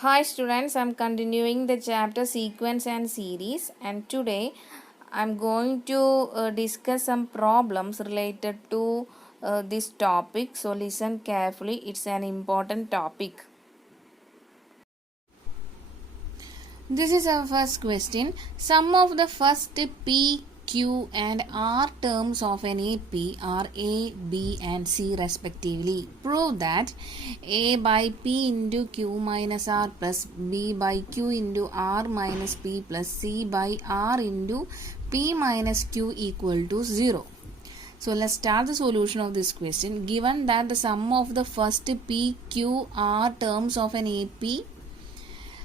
Hi students, I'm continuing the chapter sequence and series, and today I'm going to discuss some problems related to this topic. So listen carefully, it's an important topic. This is our first question. Sum of the first P, Q and R terms of an AP are A, B and C respectively. Prove that A by P into Q minus R plus B by Q into R minus P plus C by R into P minus Q equal to 0. So let's start the solution of this question. Given that the sum of the first P, Q, R terms of an AP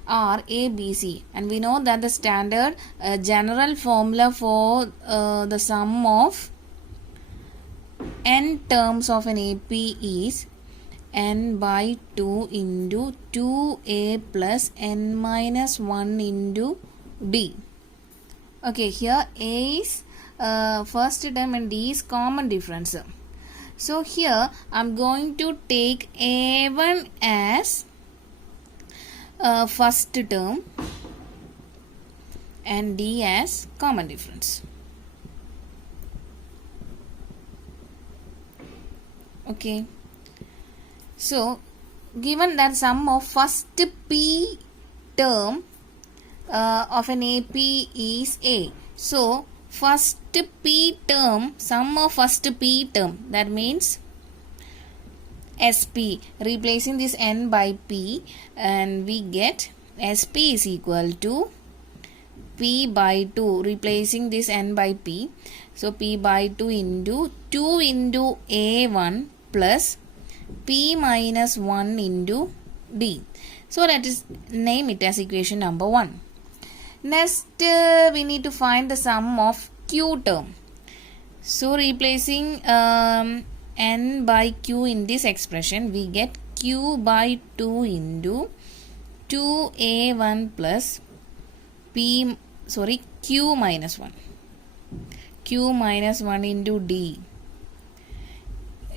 are A, B, C, and we know that the standard general formula for the sum of n terms of an AP is n by 2 into 2A plus n minus 1 into D. Okay, here A is first term and D is common difference. So here I am going to take A1 as first term and D as common difference. Okay. So, given that sum of first P term of an AP is A. So, first P term, sum of first P term, that means SP, replacing this n by P, and we get SP is equal to P by 2, replacing this n by P. So P by 2 into A1 plus P minus 1 into D. So let us name it as equation number 1. Next we need to find the sum of Q term. So replacing n by q in this expression, we get q by 2 into 2a1 plus q minus 1 into d.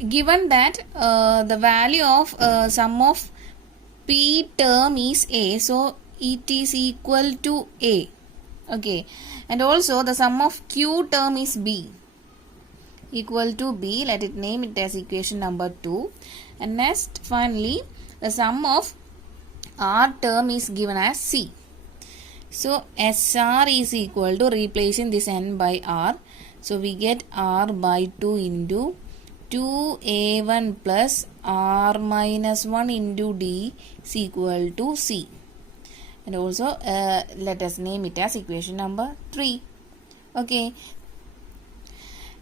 Given that the value of sum of p term is a, so it is equal to a. Okay, and also the sum of q term is b, equal to b. Let it name it as equation number 2. And next, finally, the sum of r term is given as c. So SR is equal to, replacing this n by r, so we get r by 2 into 2a1 plus r minus 1 into d is equal to c. And also let us name it as equation number 3. Okay.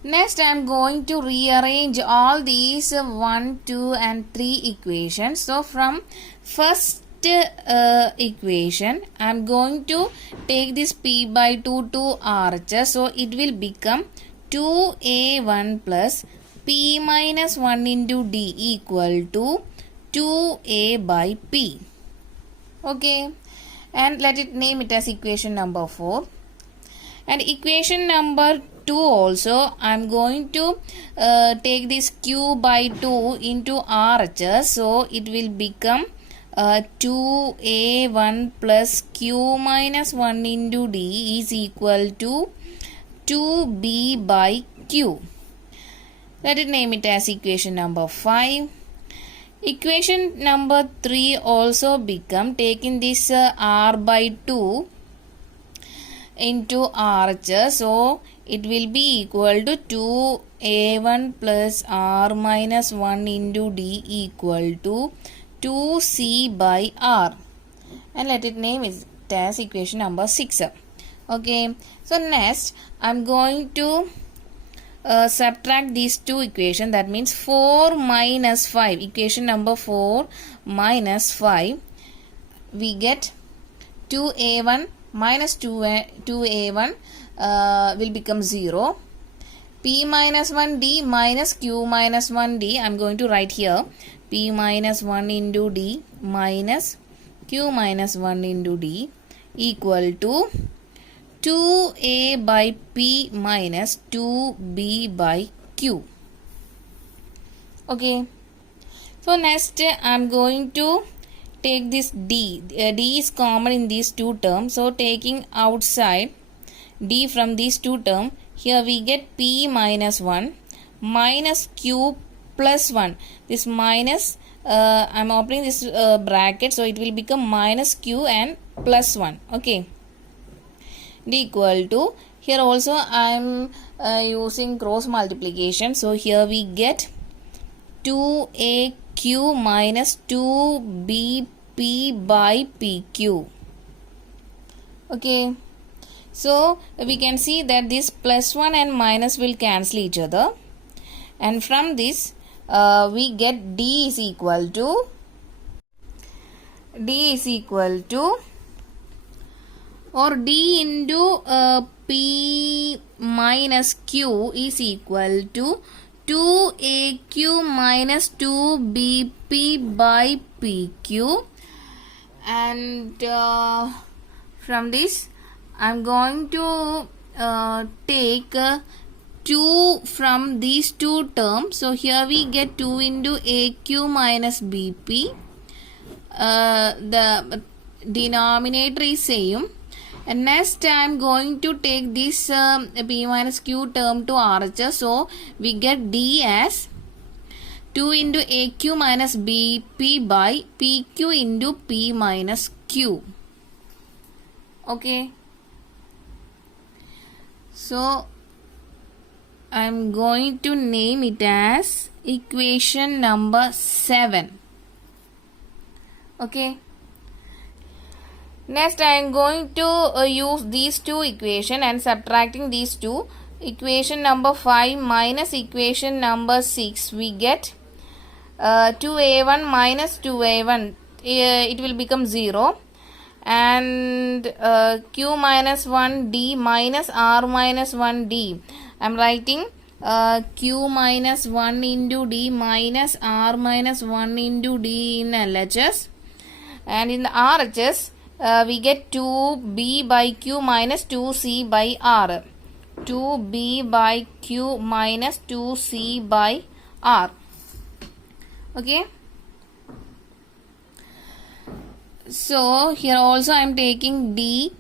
Next, I am going to rearrange all these 1, 2 and 3 equations. So, from first equation, I am going to take this P by 2 to RHS. So, it will become 2A1 plus P minus 1 into D equal to 2A by P. Okay. And let it name it as equation number 4. And equation number 2 also, I am going to take this q by 2 into RHS. So, it will become 2a1 plus q minus 1 into d is equal to 2b by q. Let it name it as equation number 5. Equation number 3 also become, taking this r by 2 into RHS, so it will be equal to 2a1 plus r minus 1 into d equal to 2c by r, and let it name it as equation number 6. Okay, so next I am going to subtract these two equations, that means 4 minus 5, equation number 4 minus 5, we get 2a1 minus 2a1 will become 0. P minus 1d minus q minus 1d, I am going to write here P minus 1 into d minus q minus 1 into d equal to 2a by p minus 2b by q. Okay. So next I am going to take this d. D is common in these two terms. So taking outside d from these two terms, here we get p minus 1 minus q plus 1. This minus, I am opening this bracket, so it will become minus q and plus 1. Okay. D equal to, here also I am using cross multiplication. So here we get 2aq minus 2bp by pq. Okay. So we can see that this plus 1 and minus will cancel each other. And from this we get d is equal to or d into p minus q is equal to 2aq minus 2bp by pq. And from this I am going to take 2 from these two terms. So here we get 2 into aq minus bp. The denominator is same. And next I am going to take this p minus q term to RHS. So we get d as 2 into aq minus bp by pq into p minus q. Okay. So I am going to name it as equation number 7. Okay. Next I am going to use these two equations and subtracting these two. Equation number 5 minus equation number 6, we get 2a1 minus 2a1. It will become 0. And q minus 1d minus r minus 1d. I am writing q minus 1 into d minus r minus 1 into d in LHS. And in the RHS, we get 2b by q minus 2c by r. 2b by q minus 2c by r. Okay. So here also I am taking d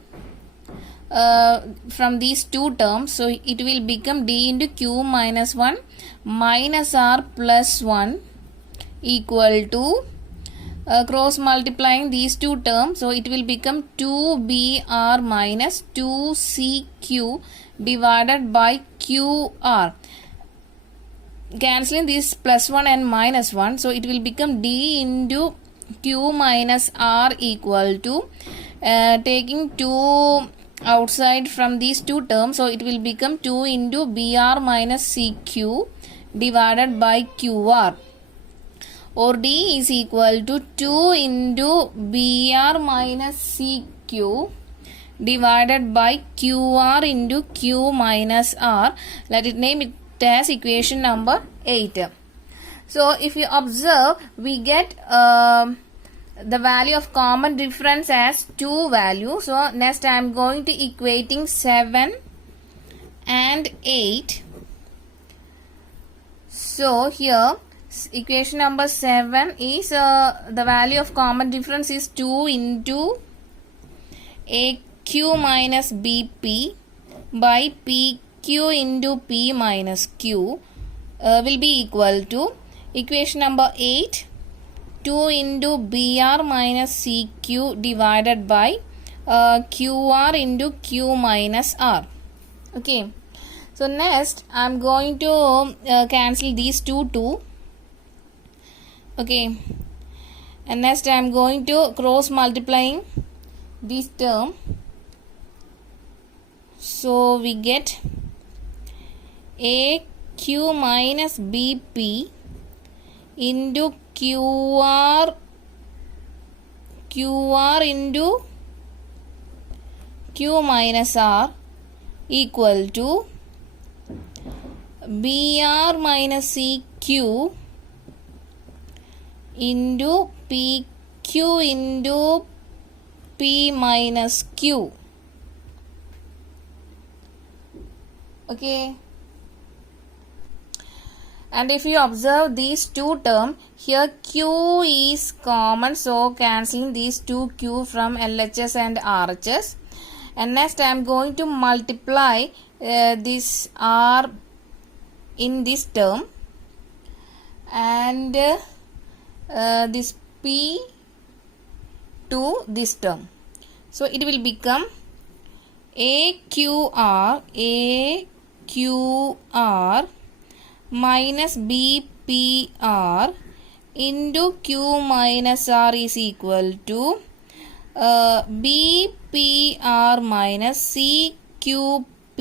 from these two terms. So it will become d into q minus 1 minus r plus 1 equal to cross multiplying these two terms. So it will become 2br minus 2cq divided by qr. Cancelling this plus 1 and minus 1. So it will become d into q minus r equal to taking 2 outside from these two terms. So it will become 2 into br minus cq divided by qr. Or d is equal to 2 into br minus cq divided by qr into q minus r. Let it name it as equation number 8. So if you observe, we get the value of common difference as 2 values. So next I am going to equating 7 and 8. So here equation number 7 is the value of common difference is 2 into aq minus bp by pq into p minus q will be equal to equation number 8, 2 into br minus cq divided by qr into q minus r. Okay. So next I am going to cancel these two. Okay. And next I am going to cross multiplying this term. So we get aq minus bp into qr into q minus r equal to br minus cq into pq into p minus q. Okay. And if you observe these two terms, here q is common, so cancelling these two q from LHS and RHS. And next I am going to multiply this r in this term, and this p to this term. So it will become AQR minus BPR into Q minus R is equal to BPR minus CQP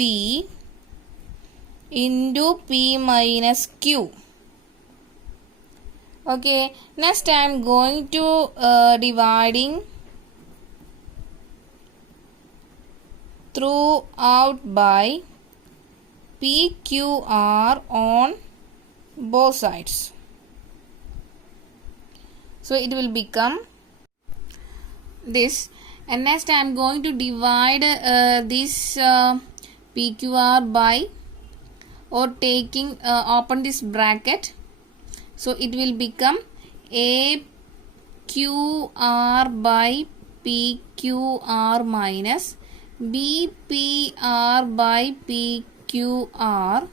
into P minus Q. Okay, next I am going to dividing throughout by PQR on both sides. So it will become this, and next I am going to divide this PQR by, or taking open this bracket, so it will become AQR by PQR minus BPR by PQR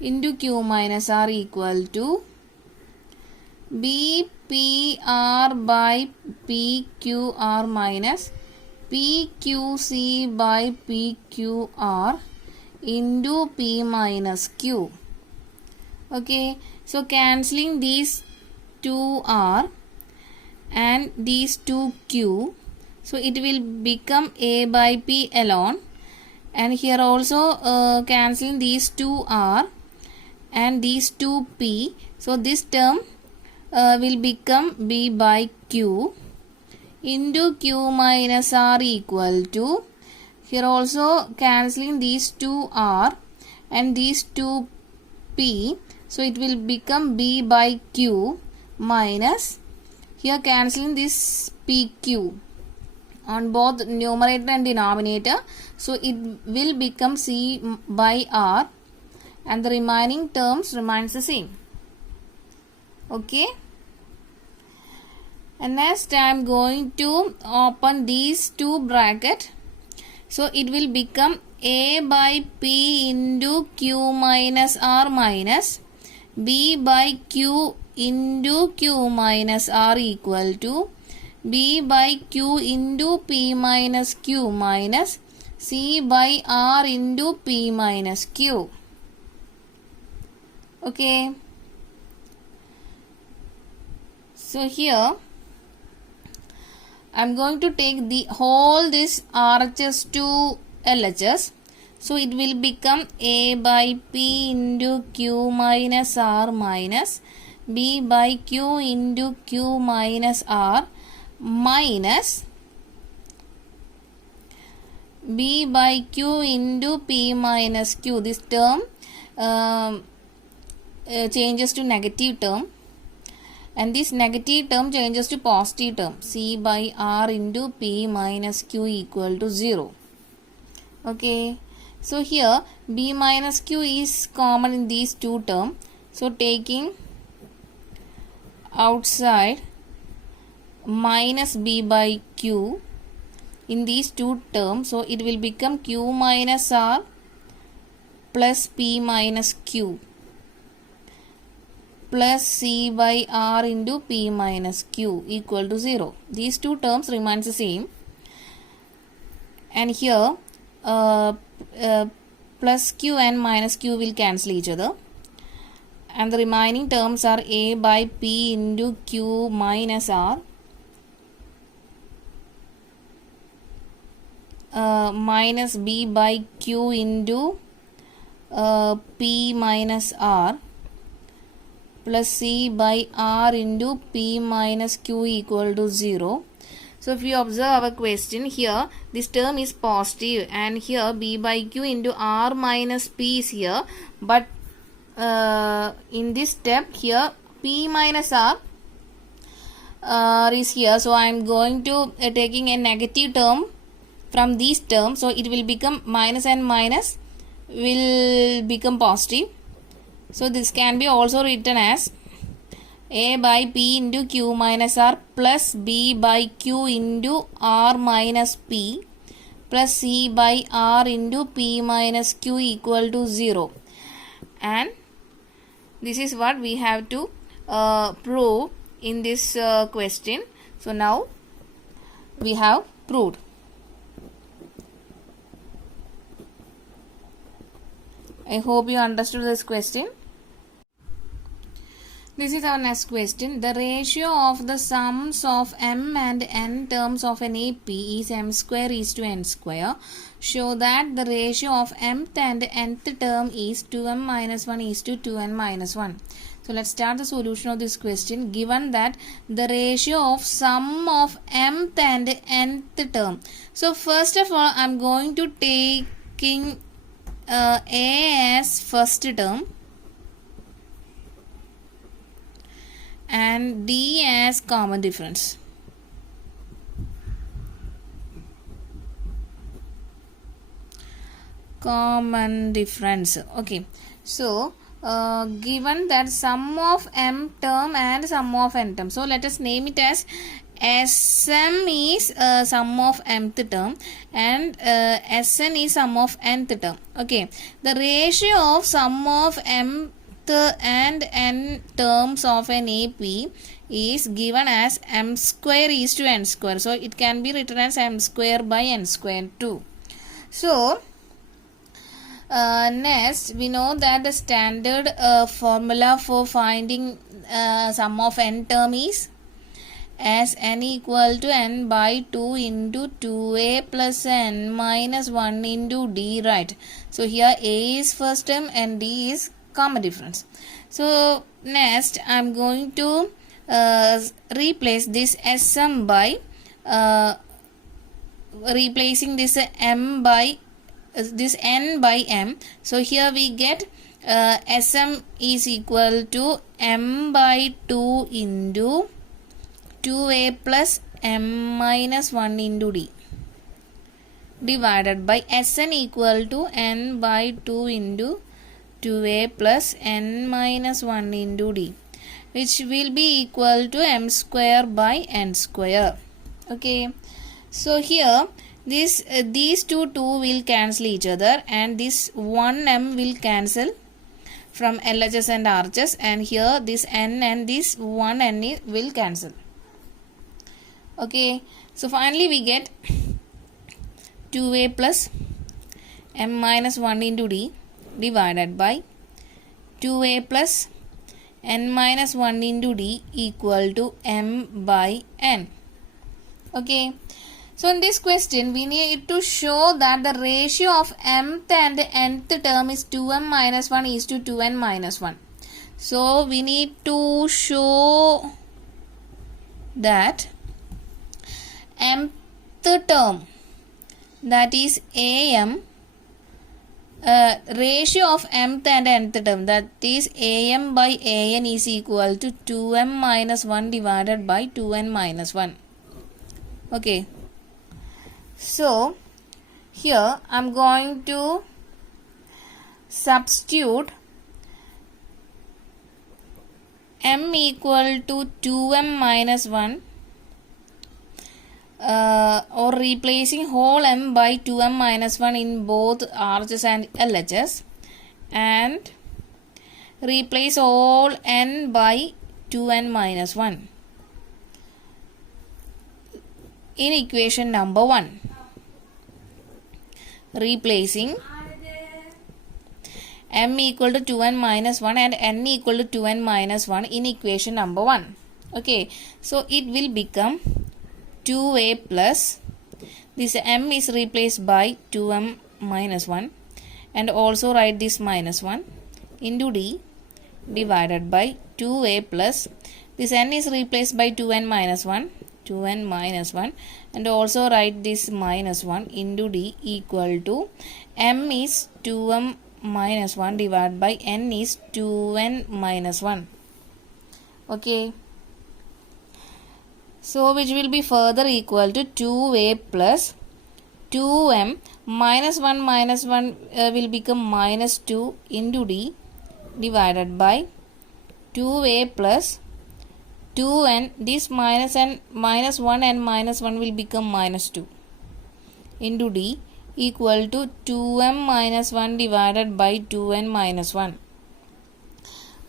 into Q minus R equal to BPR by PQR minus PQC by PQR into P minus Q. Okay, so cancelling these two R and these two Q, so it will become A by P alone, and here also cancelling these two R and these two P, so this term will become B by Q into Q minus R equal to, here also cancelling these two R and these two P, so it will become B by Q minus, here cancelling this PQ on both numerator and denominator, so it will become C by R, and the remaining terms remains the same. Okay, and next I am going to open these two bracket, so it will become A by P into Q minus R minus B by Q into Q minus R equal to B by Q into P minus Q minus C by R into P minus Q. Okay, so here I am going to take the whole this RHS to LHS, so it will become A by P into Q minus R minus B by Q into Q minus R minus B by Q into P minus Q. This term changes to negative term, and this negative term changes to positive term, C by R into P minus Q equal to 0. Okay, so here B minus Q is common in these two terms, so taking outside minus B by Q in these two terms, so it will become Q minus R plus P minus Q plus C by R into P minus Q equal to 0. These two terms remains the same, and here plus Q and minus Q will cancel each other, and the remaining terms are A by P into Q minus R minus B by Q into P minus R plus C by R into P minus Q equal to 0. So if you observe our question here, this term is positive, and here B by Q into R minus P is here, but in this step here P minus R is here, so I am going to taking a negative term from these terms, so it will become minus and minus will become positive, So this can be also written as A by P into Q minus R plus B by Q into R minus P plus C by R into P minus Q equal to 0. And this is what we have to prove in this question. So now we have proved. I hope you understood this question. This is our next question. The ratio of the sums of m and n terms of an AP is m square is to n square. Show that the ratio of mth and nth term is 2m minus 1 is to 2n minus 1. So let's start the solution of this question. Given that the ratio of sum of mth and nth term. So first of all, I'm going to taking A as first term and D as common difference. Common difference. Okay. So given that sum of m term and sum of n term. So let us name it as Sm is sum of mth term and Sn is sum of nth term. Okay. The ratio of sum of m and n terms of an AP is given as m square is to n square. So it can be written as m square by n square too. So next we know that the standard formula for finding sum of n term is as n equal to n by 2 into 2a plus n minus 1 into d, right? So here a is first term and d is common difference. So next I'm going to replace this Sm by replacing this m by this n by m. So here we get Sm is equal to m by 2 into 2a plus m minus 1 into d divided by Sn equal to n by 2 into 2a plus n minus 1 into d, which will be equal to m square by n square. Okay. So here this these two will cancel each other and this 1m will cancel from LHS and RHS, and here this n and this 1n will cancel. Okay. So finally we get 2a plus m minus 1 into d divided by 2a plus n minus 1 into d equal to m by n. Okay. So in this question we need to show that the ratio of mth and nth term is 2m minus 1 is to 2n minus 1. So we need to show that mth term, that is am, ratio of mth and nth term, that is am by an is equal to 2m minus 1 divided by 2n minus 1. Okay. So here I'm going to substitute m equal to 2m minus 1 or replacing whole m by 2m minus 1 in both RHS and LHS, and replace all n by 2n minus 1 in equation number 1. Replacing m equal to 2n minus 1 and n equal to 2n minus 1 in equation number 1. Okay, so it will become 2a plus, this m is replaced by 2m minus 1 and also write this minus 1 into d divided by 2a plus, this n is replaced by 2n minus 1 and also write this minus 1 into d equal to m is 2m minus 1 divided by n is 2n minus 1. Okay. So which will be further equal to 2a plus 2m minus 1 will become minus 2 into d divided by 2a plus 2n. This minus and minus 1 and minus 1 will become minus 2 into d equal to 2m minus 1 divided by 2n minus 1.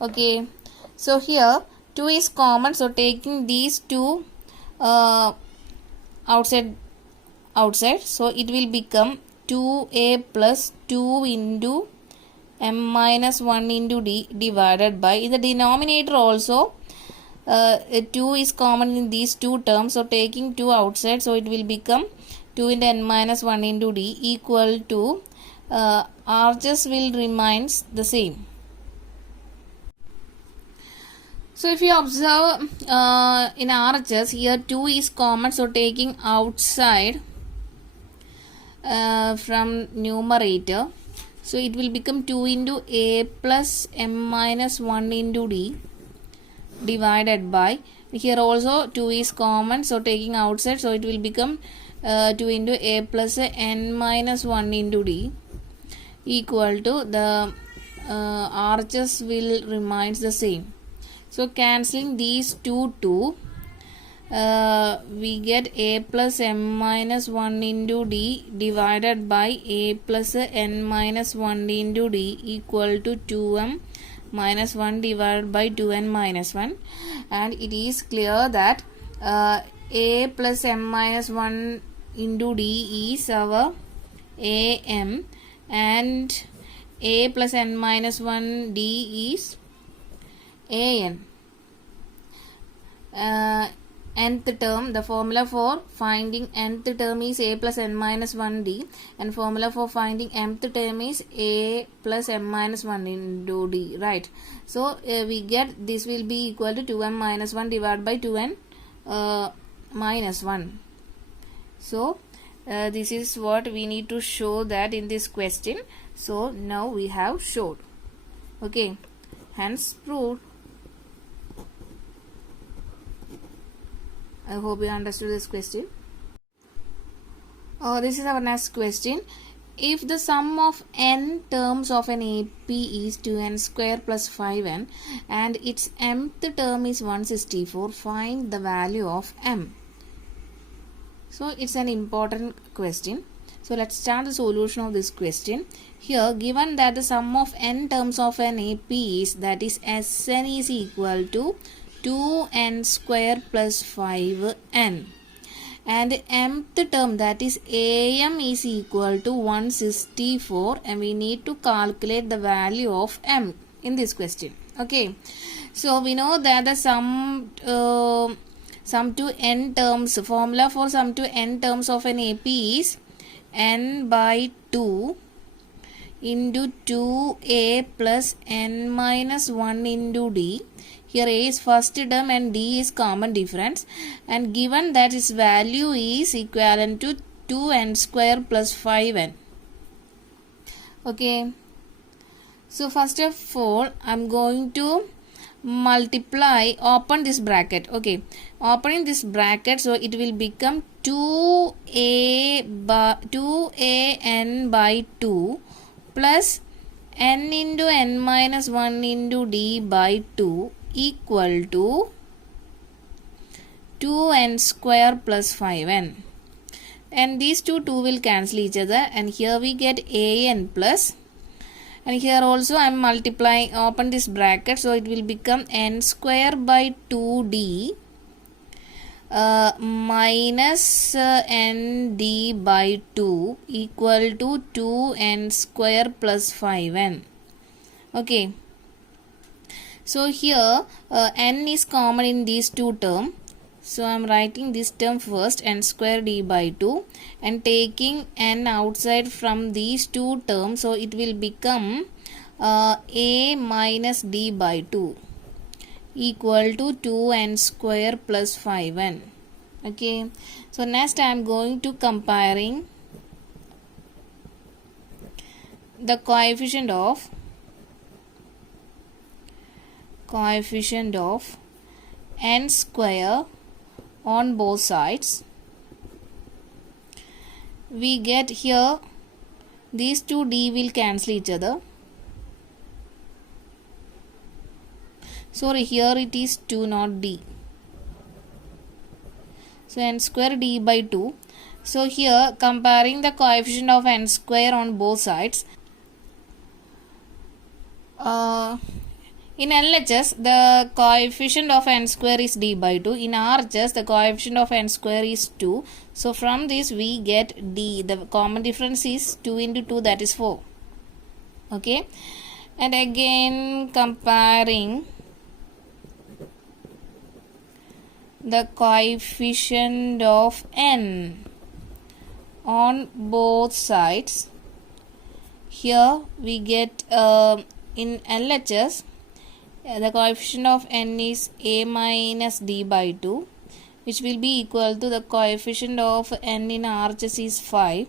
Okay, so here 2 is common, so taking these two outside, so it will become 2a plus 2 into m minus 1 into d divided by, in the denominator also 2 is common in these two terms, so taking 2 outside, so it will become 2 into n minus 1 into d equal to RHS will remains the same. So if you observe in RHS, here 2 is common, so taking outside from numerator, so it will become 2 into a plus m minus 1 into d divided by, here also 2 is common, so taking outside, so it will become 2 into a plus n minus 1 into d equal to, the RHS will remains the same. So cancelling these two we get a plus m minus 1 into d divided by a plus n minus 1 into d equal to 2m minus 1 divided by 2n minus 1, and it is clear that a plus m minus 1 into d is our am, and a plus n minus 1 d is an. Nth term, the formula for finding nth term is a plus n minus 1 d, and formula for finding mth term is a plus m minus 1 into d, right? So we get this will be equal to 2m minus 1 divided by 2n minus 1. So this is what we need to show that in this question. So now we have showed. Okay, hence proved. I hope you understood this question. This is our next question. If the sum of n terms of an AP is 2n square plus 5n and its mth term is 164, find the value of m. So it's an important question. So let's start the solution of this question. Here, given that the sum of n terms of an AP is, that is Sn is equal to 2n square plus 5n, and mth term, that is am, is equal to 164, and we need to calculate the value of m in this question. Okay, so we know that the sum to n terms, formula for sum to n terms of an AP is n by 2 into 2a plus n minus 1 into d. Here a is first term and d is common difference, and given that its value is equivalent to 2n square plus 5n. Okay, so first of all I am going to multiply, open this bracket. Okay, opening this bracket, so it will become 2an by 2 plus n into n minus 1 into d by 2 equal to 2n square plus 5n, and these two will cancel each other, and here we get an plus, and here also I am multiplying, open this bracket, so it will become n square by 2d minus nd by 2 equal to 2n square plus 5n. Okay, so here n is common in these two terms, so I am writing this term first, n square d by 2, and taking n outside from these two terms, so it will become a minus d by 2 equal to 2n square plus 5n. Okay, so next I am going to comparing the coefficient of n square on both sides. We get here, these two d will cancel each other, Sorry, here it is 2, not d. So n square d by 2. So here comparing the coefficient of n square on both sides. In LHS, the coefficient of n square is d by 2. In RHS, the coefficient of n square is 2. So from this we get d. The common difference is 2 into 2, that is 4. Okay. And again comparing the coefficient of n on both sides. Here we get in LHS the coefficient of n is a minus d by 2, which will be equal to the coefficient of n in RHS is 5.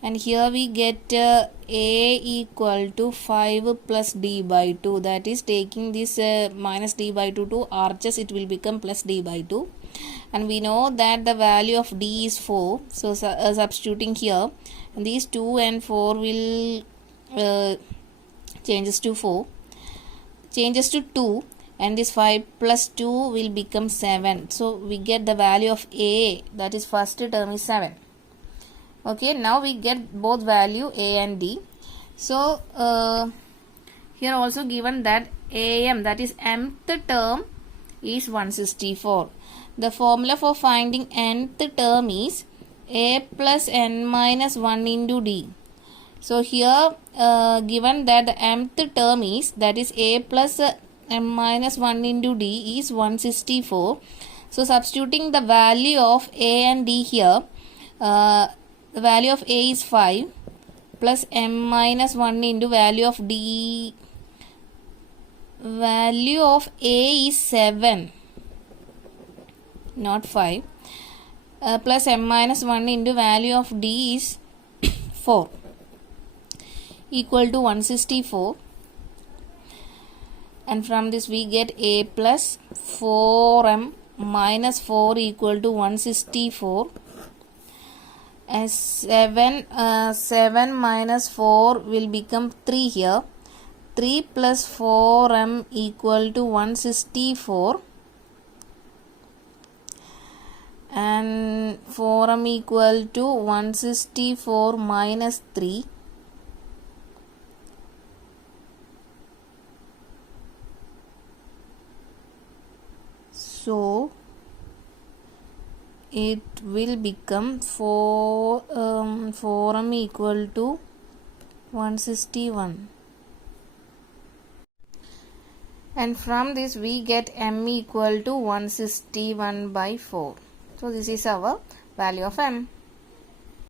And here we get a equal to 5 plus d by 2, that is taking this minus d by 2 to RHS, it will become plus d by 2. And we know that the value of d is 4, so substituting here, and these 2 and 4 will changes to 4, changes to 2, and this 5 plus 2 will become 7. So we get the value of a, that is first term is 7. Okay, now we get both value a and d. So here also given that am, that is mth term, is 164. The formula for finding nth term is a plus n minus 1 into d. So here given that the mth term is, that is a plus m minus 1 into d is 164. So substituting the value of a and d here, the value of a is 5 plus m minus 1 into value of d, value of a is 7, not 5, plus m minus 1 into value of d is 4, equal to 164. And from this we get a plus 4m minus 4 equal to 164. And 7 minus 4 will become 3 here. 3 plus 4m equal to 164. And 4m equal to 164 minus 3. So it will become 4m equal to 161. And from this we get m equal to 161 by 4. So this is our value of m.